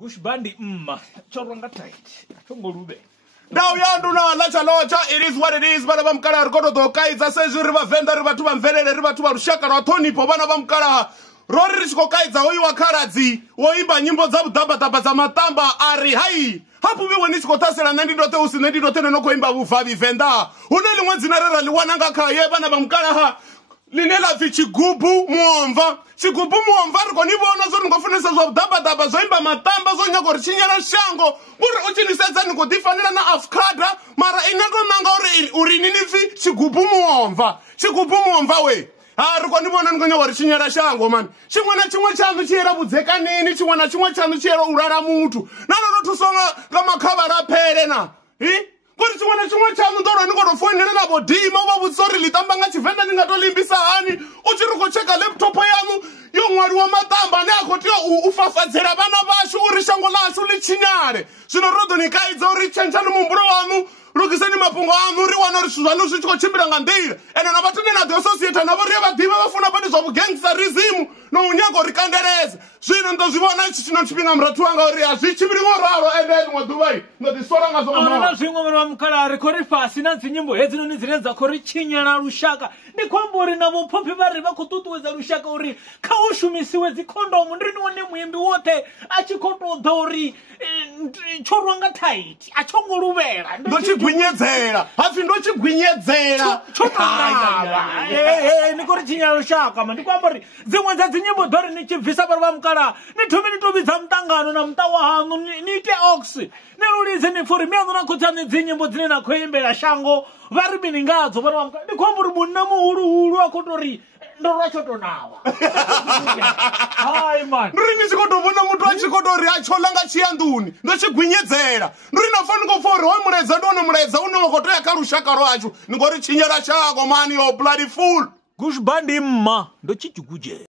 Gushuba Ndi MMA. Chorwanga tight. Chongolube. Now yandu na lacha locha, it is what it is. Bana bamkala rikodo dokaiza seju riba venda riba tuba mvelele riba tuba rushaka ratoni po bana bamkala rori rishiko kaiza oi wakaradzi oimba nyimbo za daba za Matamba Riri hai hapo biwe nishiko tasela nandi dote usi nandi dote no koimba uvavi venda uneli mwanzi narera liwananga kaye bana bamkala ha linela vichigubu muomva chigubu muomva riko nibona zo ngofunesa zo daba zo imba Matamba zo nyako richinyana shango uri uchinisenza niko difanira na afkadra mara inako manga uri ninifi chigubu muomva we riko nibona niko nyako richinyana shango man chimwe chandu chiera budzeka nini chimwe chandu chiera urara mutu nano tusonga kama kavara pere na kuri chimwe chandu ndoro niko rofonera na bodima babutsori litamba ngachivenda ningatolimbisa hani uchiriko cheka laptop yanu yo mwari wa Matamba nako tiyo ufafadzera bana bashu uri shango lashu lichinyare zvino rodo nikaidza uri chenchani mumburo wanu rukiseni mapungo anu uri wana uri zvanu zvichiko chimbira ngandira ene navatune na the associate navo riye vadiva vafuna bani zvavu gangsterism no unyango rikandereza zvino ndozvivona ichi chinochipinga muratu wanga uri hazvichibiri ngoraro ende mwadubai ndodisora ngazo ana zvimwe vanhu vamukala rikori fhasi na dzinyimbo hedzino nidzinenza kori chinyana rushaka ndikwamburi navo popi vari vakututuwedza rushaka uri kaushumisiwe dzikondomu ndinione muimbi wote achikotodza uri chorwanga tight achongoruvera ndochigwinyedzera hafi ndochigwinyedzera nikori chinyana rushaka ma ndikwamburi dzimwe dzedzinyimbo dhori nichibvisa vari vamukala nitumi nitobidza mutangano na mutawa hanu niite ox nerulidze nifuri miano nakutsa nedzinyimbo dzine nakoimbera shango vari miningadzo vari vamukala ndikwamburi munna muhuru akotori ndorwachotonava hai man ndiri chikotovona mutu achikotori acholanga chiyanduni ndochigwinyedzera ndiri nafaniko fori hoi muredza ndone muredza unokoto yakarushaka rwacho ngori chinyera chako man yo bloody fool Gushuba Ndi MMA ndochijuguje